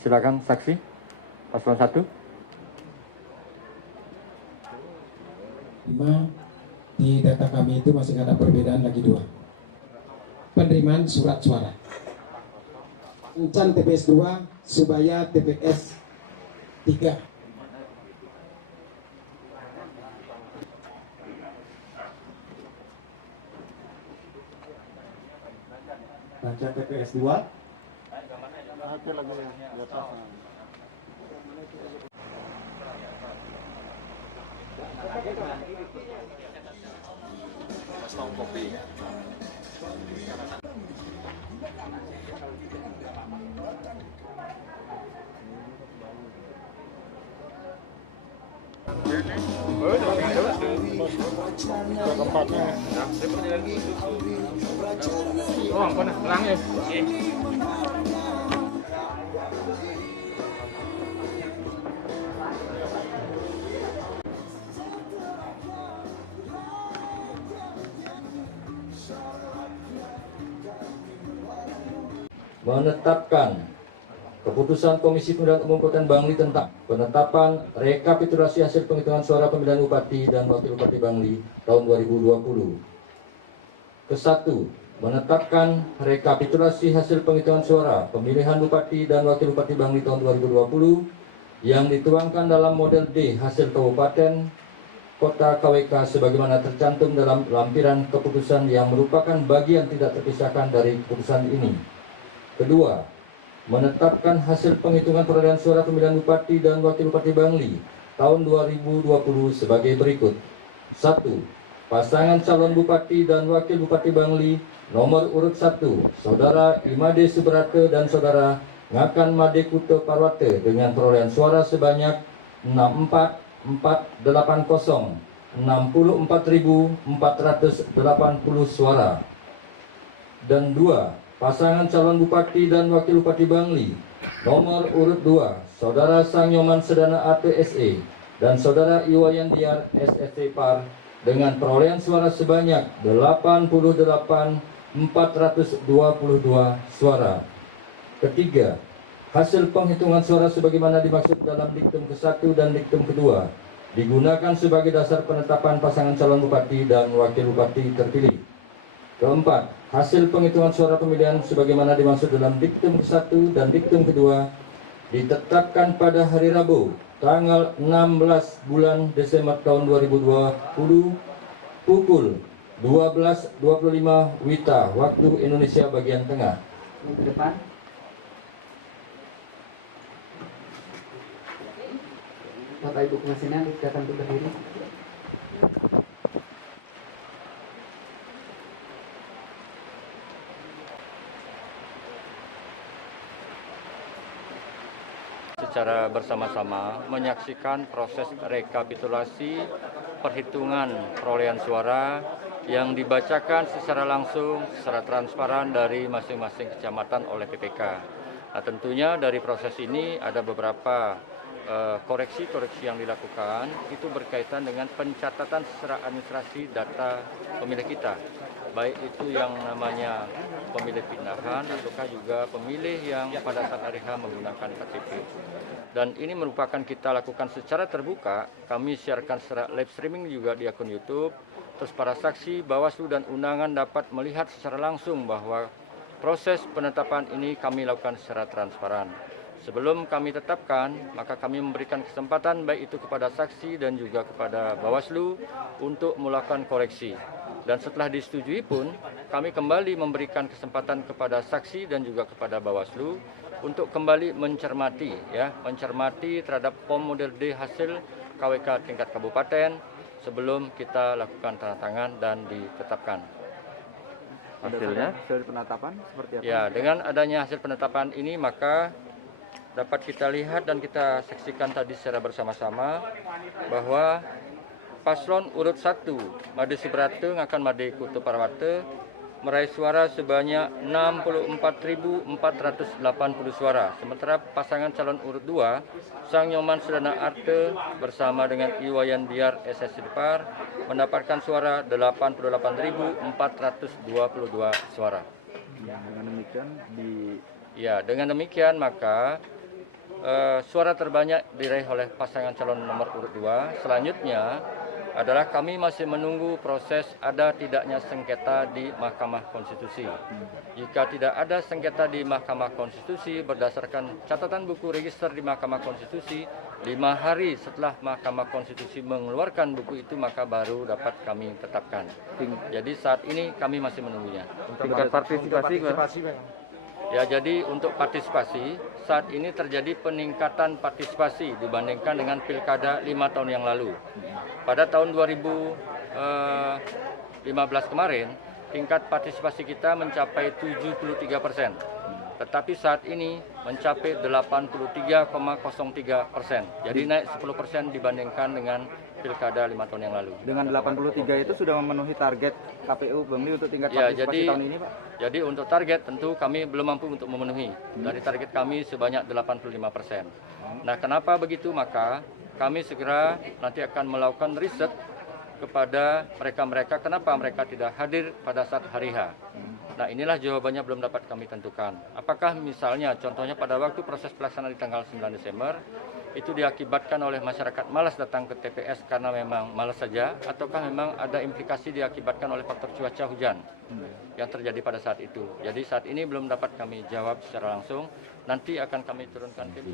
silakan saksi paslon 1. 5. Di data kami itu masih ada perbedaan lagi 2. Penerimaan surat suara. Encan TPS 2, Subaya TPS 3. Baca TPS 2. Oh, ampun, lang ya. Menetapkan keputusan Komisi Pemilihan Umum Kabupaten Bangli tentang penetapan rekapitulasi hasil penghitungan suara pemilihan Bupati dan Wakil Bupati Bangli tahun 2020. Ke-1. Menetapkan rekapitulasi hasil penghitungan suara pemilihan Bupati dan Wakil Bupati Bangli tahun 2020 yang dituangkan dalam model D hasil kabupaten kota KWK sebagaimana tercantum dalam lampiran keputusan yang merupakan bagian tidak terpisahkan dari keputusan ini. Kedua, menetapkan hasil penghitungan perolehan suara pemilihan Bupati dan Wakil Bupati Bangli tahun 2020 sebagai berikut. 1. Pasangan calon Bupati dan Wakil Bupati Bangli nomor urut 1, Saudara Imade Subrate dan Saudara Ngakan Made Kuto Parwate dengan perolehan suara sebanyak 64.480 suara. Dan 2. Pasangan calon Bupati dan Wakil Bupati Bangli nomor urut 2, Saudara Sangyoman Sedana ATSE dan Saudara Iwayan Diar SSC Par dengan perolehan suara sebanyak 88.422 suara. Ketiga, hasil penghitungan suara sebagaimana dimaksud dalam diktum ke-1 dan diktum ke-2 digunakan sebagai dasar penetapan pasangan calon Bupati dan Wakil Bupati terpilih. Keempat, hasil penghitungan suara pemilihan sebagaimana dimaksud dalam diktum ke-1 dan diktum ke-2 ditetapkan pada hari Rabu, tanggal 16 bulan Desember tahun 2020 pukul 12.25 WITA waktu Indonesia bagian tengah. Ke depan. Bapak Ibu pengasinan datang ke berdiri. Secara bersama-sama menyaksikan proses rekapitulasi perhitungan perolehan suara yang dibacakan secara langsung, secara transparan dari masing-masing kecamatan oleh PPK. Nah, tentunya dari proses ini ada beberapa koreksi-koreksi yang dilakukan, itu berkaitan dengan pencatatan secara administrasi data pemilih kita. Baik itu yang namanya pemilih pindahan ataukah juga pemilih yang pada saat hari H menggunakan KTP. Dan ini merupakan kita lakukan secara terbuka, kami siarkan secara live streaming juga di akun YouTube. Terus para saksi, Bawaslu dan undangan dapat melihat secara langsung bahwa proses penetapan ini kami lakukan secara transparan. Sebelum kami tetapkan, maka kami memberikan kesempatan baik itu kepada saksi dan juga kepada Bawaslu untuk melakukan koreksi. Dan setelah disetujui pun, kami kembali memberikan kesempatan kepada saksi dan juga kepada Bawaslu untuk kembali mencermati terhadap POM model D hasil KWK tingkat kabupaten sebelum kita lakukan tanda tangan dan ditetapkan. Hasilnya, hasil penetapan seperti apa? Ya, dengan adanya hasil penetapan ini maka dapat kita lihat dan kita saksikan tadi secara bersama-sama bahwa paslon urut 1 Made Subrate Ngakan Made Kuto Parwate meraih suara sebanyak 64.480 suara. Sementara pasangan calon urut 2 Sangyoman Sedana Arte bersama dengan Iwayan Diar SSC Par mendapatkan suara 88.422 suara. Dengan demikian dengan demikian maka suara terbanyak diraih oleh pasangan calon nomor urut 2. Selanjutnya adalah kami masih menunggu proses ada tidaknya sengketa di Mahkamah Konstitusi. Jika tidak ada sengketa di Mahkamah Konstitusi berdasarkan catatan buku register di Mahkamah Konstitusi, 5 hari setelah Mahkamah Konstitusi mengeluarkan buku itu maka baru dapat kami tetapkan. Jadi saat ini kami masih menunggunya. Tingkat partisipasi gimana? Ya, jadi untuk partisipasi saat ini terjadi peningkatan partisipasi dibandingkan dengan pilkada 5 tahun yang lalu. Pada tahun 2015 kemarin, tingkat partisipasi kita mencapai 73%. Tetapi saat ini mencapai 83,03%. Jadi naik 10% dibandingkan dengan pilkada 5 tahun yang lalu. Dengan 83 itu sudah memenuhi target KPU Bangli untuk tingkat Ya, partisipasi tahun ini, Pak? Jadi untuk target tentu kami belum mampu untuk memenuhi. Dari target kami sebanyak 85%. Nah, kenapa begitu? Maka kami segera nanti akan melakukan riset kepada mereka-mereka kenapa mereka tidak hadir pada saat hari H. Nah, inilah jawabannya belum dapat kami tentukan. Apakah misalnya contohnya pada waktu proses pelaksanaan di tanggal 9 Desember itu diakibatkan oleh masyarakat malas datang ke TPS karena memang malas saja, ataukah memang ada implikasi diakibatkan oleh faktor cuaca hujan yang terjadi pada saat itu. Jadi saat ini belum dapat kami jawab secara langsung, nanti akan kami turunkan tim.